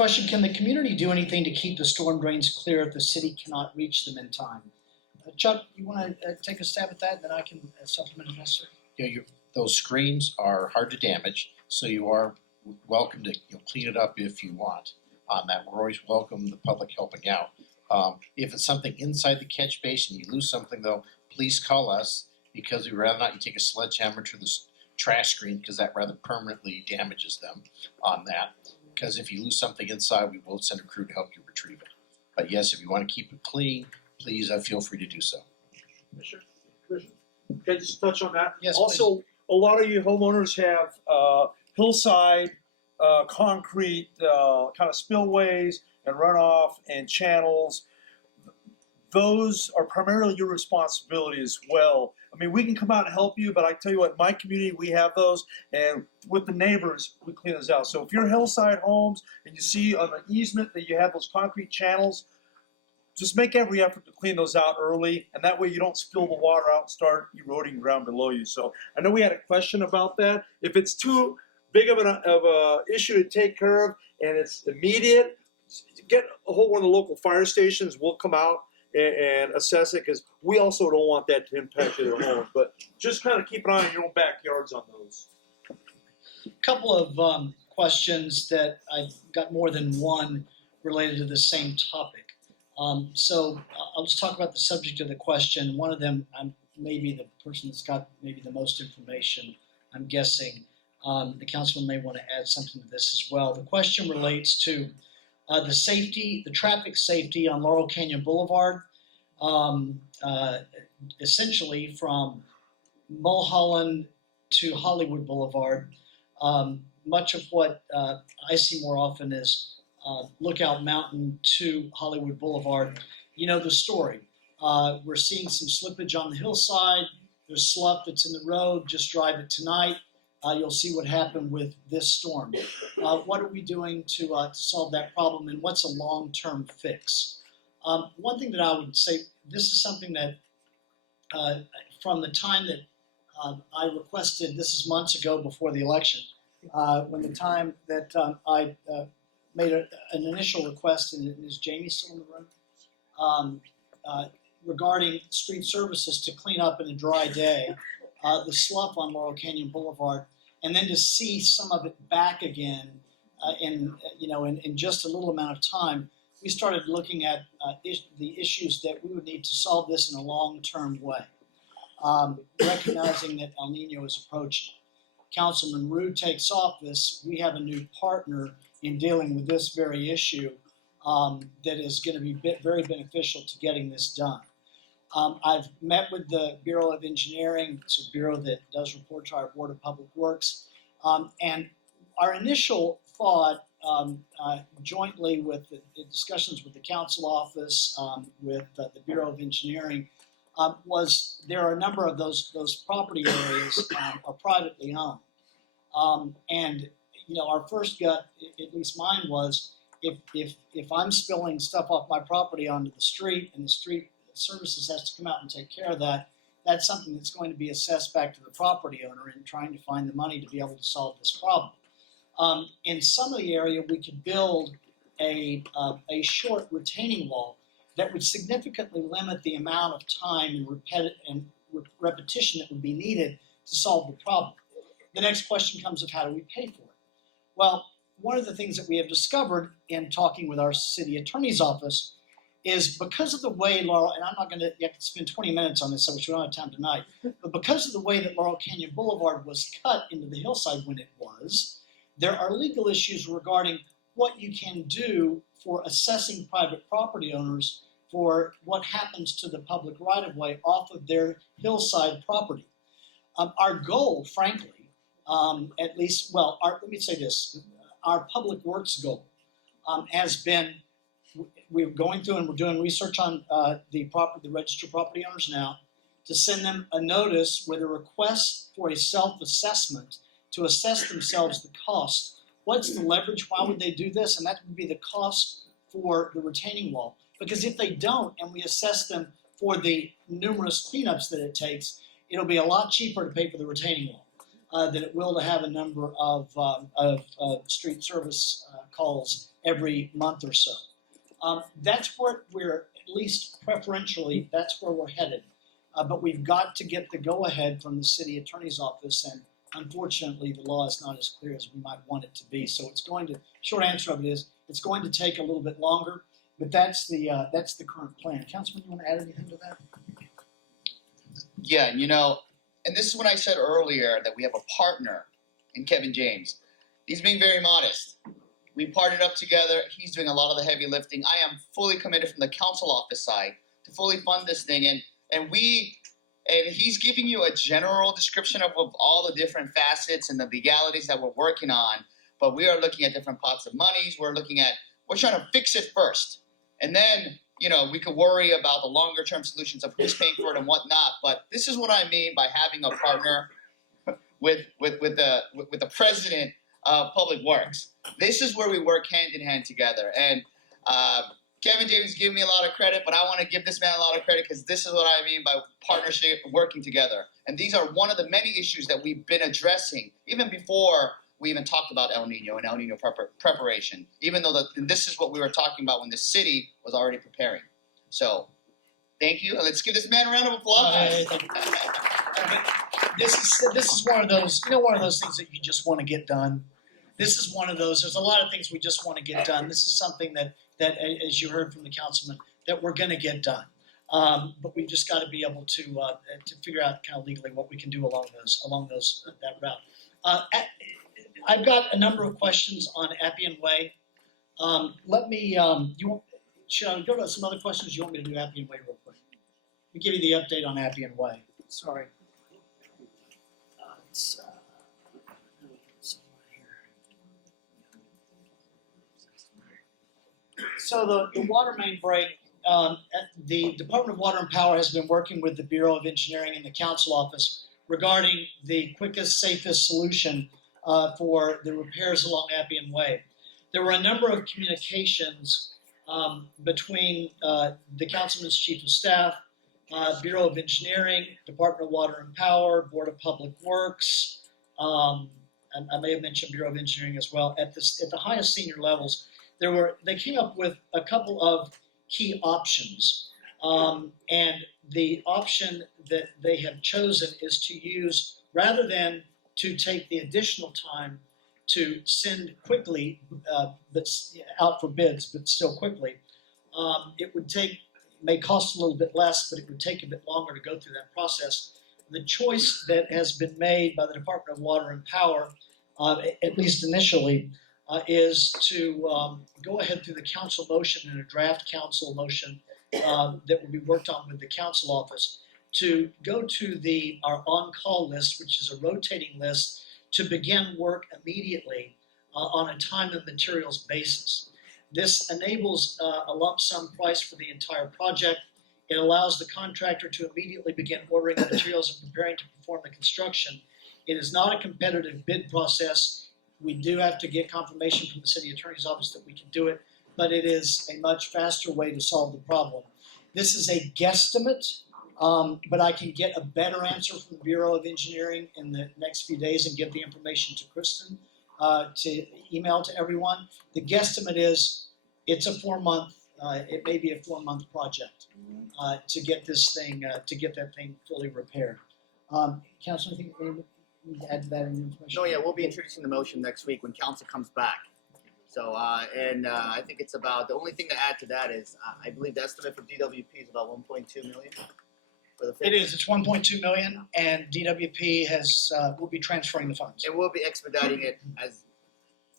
Question, can the community do anything to keep the storm drains clear if the city cannot reach them in time? Chuck, you want to take a stab at that, then I can supplement if necessary? Those screens are hard to damage, so you are welcome to clean it up if you want on that. We're always welcome the public helping out. If it's something inside the catch basin, you lose something though, please call us, because we'd rather not you take a sledgehammer to the trash screen, because that rather permanently damages them on that. Because if you lose something inside, we will send a crew to help you retrieve it. But yes, if you want to keep it clean, please feel free to do so. Commissioner? Can I just touch on that? Yes, also, please. A lot of you homeowners have hillside, concrete kind of spillways and runoff and channels. Those are primarily your responsibility as well. I mean, we can come out and help you, but I tell you what, in my community, we have those, and with the neighbors, we clean those out. So if you're hillside homes and you see on the easement that you have those concrete channels, just make every effort to clean those out early, and that way you don't spill the water out and start eroding ground below you. So I know we had a question about that. If it's too big of a issue to take care of and it's immediate, get a hold of one of the local fire stations. We'll come out and assess it, because we also don't want that to impact your home. But just kind of keep an eye on your own backyards on those. A couple of questions that I've got more than one related to the same topic. So I'll just talk about the subject of the question. One of them, I'm maybe the person that's got maybe the most information, I'm guessing. The councilman may want to add something to this as well. The question relates to the traffic safety on Laurel Canyon Boulevard, essentially from Mulholland to Hollywood Boulevard. Much of what I see more often is Lookout Mountain to Hollywood Boulevard. You know the story. We're seeing some slippage on the hillside. There's slough that's in the road. Just drive it tonight. You'll see what happened with this storm. What are we doing to solve that problem, and what's a long-term fix? One thing that I would say, this is something that from the time that I requested, this is months ago before the election, when the time that I made an initial request, and is Jamie still in the room? Regarding street services to clean up in a dry day, the slough on Laurel Canyon Boulevard, and then to see some of it back again in just a little amount of time, we started looking at the issues that we would need to solve this in a long-term way, recognizing that El Nino is approaching. Councilman Rue takes office, we have a new partner in dealing with this very issue that is going to be very beneficial to getting this done. I've met with the Bureau of Engineering. It's a bureau that does report to our Board of Public Works. And our initial thought, jointly with the discussions with the council office, with the Bureau of Engineering, was there are a number of those property areas are privately owned. And our first gut, at least mine, was if I'm spilling stuff off my property onto the street, and the street services has to come out and take care of that, that's something that's going to be assessed back to the property owner in trying to find the money to be able to solve this problem. In some of the area, we could build a short retaining wall that would significantly limit the amount of time and repetition that would be needed to solve the problem. The next question comes of how do we pay for it? Well, one of the things that we have discovered in talking with our city attorney's office is because of the way Laurel, and I'm not going to spend 20 minutes on this, so we don't have time tonight, but because of the way that Laurel Canyon Boulevard was cut into the hillside when it was, there are legal issues regarding what you can do for assessing private property owners for what happens to the public right-of-way off of their hillside property. Our goal, frankly, let me say this, our public works goal has been, we're going through and we're doing research on the registered property owners now, to send them a notice with a request for a self-assessment to assess themselves the cost. What's the leverage? Why would they do this? And that would be the cost for the retaining wall. Because if they don't, and we assess them for the numerous cleanups that it takes, it'll be a lot cheaper to pay for the retaining wall than it will to have a number of street service calls every month or so. That's where we're, at least preferentially, that's where we're headed. But we've got to get the go-ahead from the city attorney's office, and unfortunately, the law is not as clear as we might want it to be. So it's going to, short answer of it is, it's going to take a little bit longer, but that's the current plan. Councilman, you want to add anything to that? Yeah, and this is when I said earlier that we have a partner in Kevin James. He's being very modest. We partnered up together. He's doing a lot of the heavy lifting. I am fully committed from the council office side to fully fund this thing, and he's giving you a general description of all the different facets and the legalities that we're working on. But we are looking at different pots of monies. We're trying to fix it first, and then we could worry about the longer term solutions of who's paying for it and whatnot. But this is what I mean by having a partner with the president of Public Works. This is where we work hand in hand together. And Kevin James gave me a lot of credit, but I want to give this man a lot of credit because this is what I mean by partnership, working together. And these are one of the many issues that we've been addressing even before we even talked about El Nino and El Nino preparation, even though this is what we were talking about when the city was already preparing. So, thank you, and let's give this man a round of applause. This is one of those, one of those things that you just want to get done. This is one of those. There's a lot of things we just want to get done. This is something that as you heard from the councilman, that we're going to get done. But we've just got to be able to figure out kind of legally what we can do along that route. I've got a number of questions on Appian Way. Should I go to some other questions? You want me to do Appian Way real quick? Let me give you the update on Appian Way. Sorry. So the water main break, the Department of Water and Power has been working with the Bureau of Engineering and the council office regarding the quickest, safest solution for the repairs along Appian Way. There were a number of communications between the councilman's chief of staff, Bureau of Engineering, Department of Water and Power, Board of Public Works. I may have mentioned Bureau of Engineering as well. At the highest senior levels, they came up with a couple of key options, and the option that they have chosen is to use, rather than to take the additional time to send quickly, but out for bids, but still quickly. It may cost a little bit less, but it would take a bit longer to go through that process. The choice that has been made by the Department of Water and Power, at least initially, is to go ahead through the council motion and a draft council motion that will be worked on with the council office to go to our on-call list, which is a rotating list, to begin work immediately on a time and materials basis. This enables a lump sum price for the entire project. It allows the contractor to immediately begin ordering the materials and preparing to perform the construction. It is not a competitive bid process. We do have to get confirmation from the city attorney's office that we can do it, but it is a much faster way to solve the problem. This is a guesstimate, but I can get a better answer from the Bureau of Engineering in the next few days and give the information to Kristen to email to everyone. The guesstimate is it's a 4-month, it may be a 4-month project to get this thing, to get that thing fully repaired. Councilman, anything you need to add to that information? No, yeah, we'll be introducing the motion next week when council comes back. So, I think it's about, the only thing to add to that is, I believe the estimate for DWP is about 1.2 million. It is. It's 1.2 million, and DWP will be transferring the funds. And we'll be expediting it as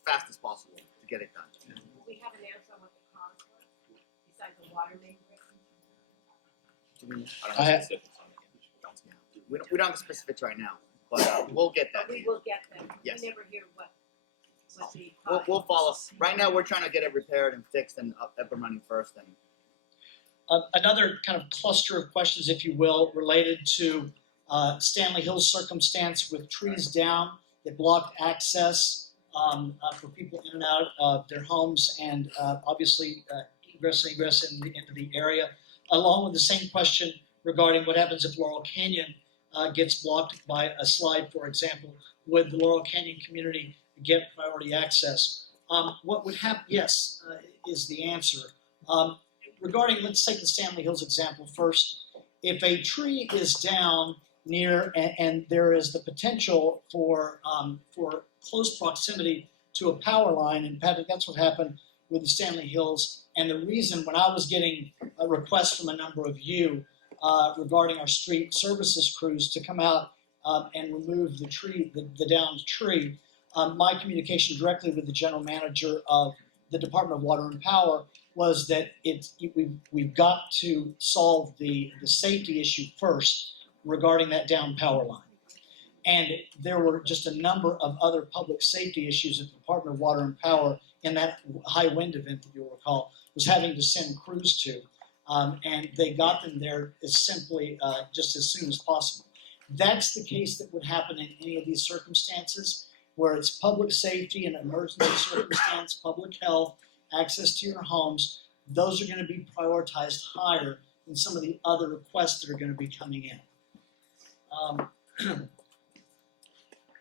fast as possible to get it done. Do we have an answer on what the cost was, besides the water main break? We don't have the specifics right now, but we'll get that. But we will get them. Yes. We never hear what the We'll follow. Right now, we're trying to get it repaired and fixed and up and running first. And another kind of cluster of questions, if you will, related to Stanley Hill's circumstance with trees down that blocked access for people in and out of their homes, and obviously ingress and egress into the area, along with the same question regarding what happens if Laurel Canyon gets blocked by a slide, for example. Would the Laurel Canyon community get priority access? What would happen, yes, is the answer. Regarding, let's take the Stanley Hills example first. If a tree is down near, and there is the potential for close proximity to a power line, and Patrick, that's what happened with the Stanley Hills. And the reason, when I was getting a request from a number of you regarding our street services crews to come out and remove the tree, the downed tree, my communication directly with the general manager of the Department of Water and Power was that we've got to solve the safety issue first regarding that down power line. And there were just a number of other public safety issues that the Department of Water and Power in that high wind event that you'll recall was having to send crews to. And they got them there as simply just as soon as possible. That's the case that would happen in any of these circumstances where it's public safety, an emergency circumstance, public health, access to your homes. Those are going to be prioritized higher than some of the other requests that are going to be coming in.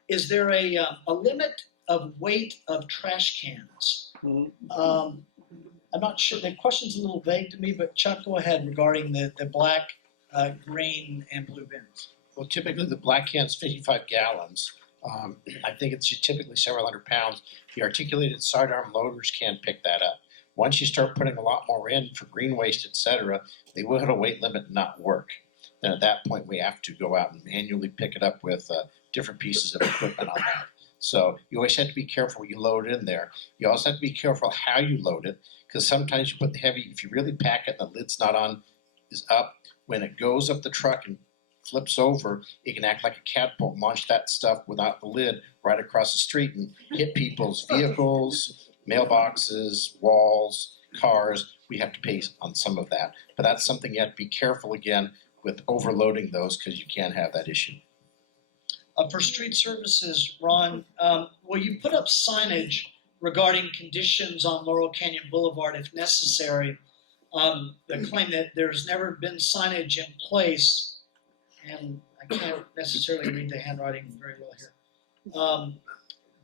Is there a limit of weight of trash cans? I'm not sure. The question's a little vague to me, but Chuck, go ahead regarding the black, green, and blue bins. Well, typically the black can's 55 gallons. I think it's typically several hundred pounds. The articulated sidearm loaders can't pick that up. Once you start putting a lot more in for green waste, etc., they will hit a weight limit and not work. Then at that point, we have to go out and manually pick it up with different pieces of equipment on that. So you always have to be careful what you load in there. You also have to be careful how you load it, because sometimes you put the heavy, if you really pack it and the lid's not on, is up, when it goes up the truck and flips over, it can act like a catapult and launch that stuff without the lid right across the street and hit people's vehicles, mailboxes, walls, cars. We have to pay on some of that. But that's something you have to be careful again with overloading those, because you can have that issue. For street services, Ron, will you put up signage regarding conditions on Laurel Canyon Boulevard if necessary? The claim that there's never been signage in place, and I can't necessarily read the handwriting very well here,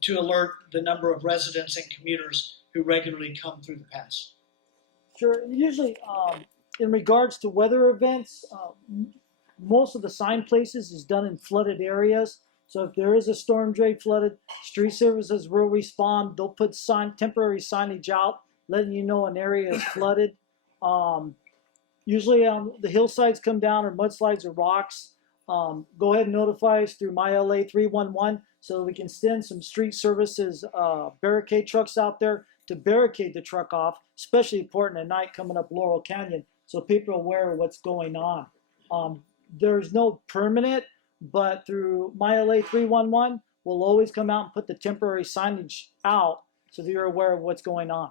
to alert the number of residents and commuters who regularly come through the pass. Sure. Usually, in regards to weather events, most of the sign places is done in flooded areas. So if there is a storm drain flooded, street services will respond. They'll put temporary signage out, letting you know an area is flooded. Usually the hillsides come down, or mudslides or rocks. Go ahead and notify us through MyLA 311 so we can send some street services barricade trucks out there to barricade the truck off, especially important at night coming up Laurel Canyon, so people are aware of what's going on. There's no permanent, but through MyLA 311, we'll always come out and put the temporary signage out so that you're aware of what's going on.